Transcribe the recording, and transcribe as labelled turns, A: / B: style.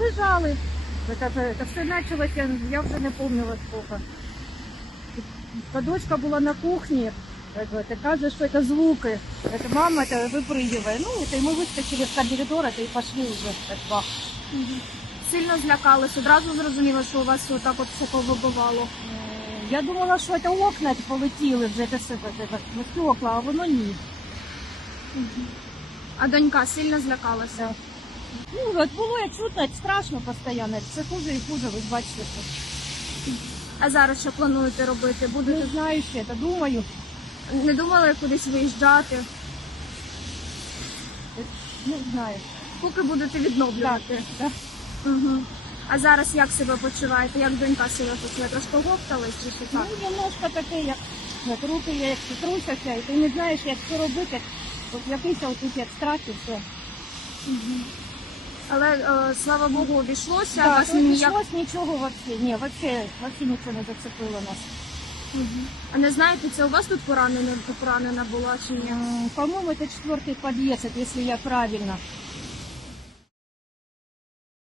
A: убежали. Это, же- это все началось, я, я уже не помню во сколько. А Дочка была на кухне, это, это кажется, что это звуки. Это мама это выпрыгивая. Ну, это и мы выскочили в коридор, это и пошли уже. Так, бах.
B: Сильно злякались, одразу зрозуміли, що у вас отак от все повибивало.
A: Е, Я думала, що це окна полетіли вже, це, все, це, це, це стекла, а воно ні.
B: А донька сильно злякалася.
A: Ну, от було як чутно, страшно постійно. Все хуже і хуже, ви ж бачите. Що.
B: А зараз що плануєте робити? Будете
A: Не знаю ще, та думаю.
B: не думали кудись виїжджати?
A: Не знаю.
B: Поки будете
A: Так,
B: відновлювати.
A: так.
B: Угу. А зараз як себе почуваєте? Як донька себе почуває? Трошки говтались чи що
A: Ну, немножко таке, як руки як трусяться, і ти не знаєш, як що робити. От якийсь тут як страх і все.
B: Але е, слава Богу, обійшлося.
A: Так,
B: вас
A: тут
B: ніяк...
A: йшлось нічого вообще. Ні, вообще, вообще нічого не зацепило нас.
B: А не знаєте, це у вас тут поранена, поранена була чи ні?
A: М, По-моему, это четвертый подъезд, это если я правильно.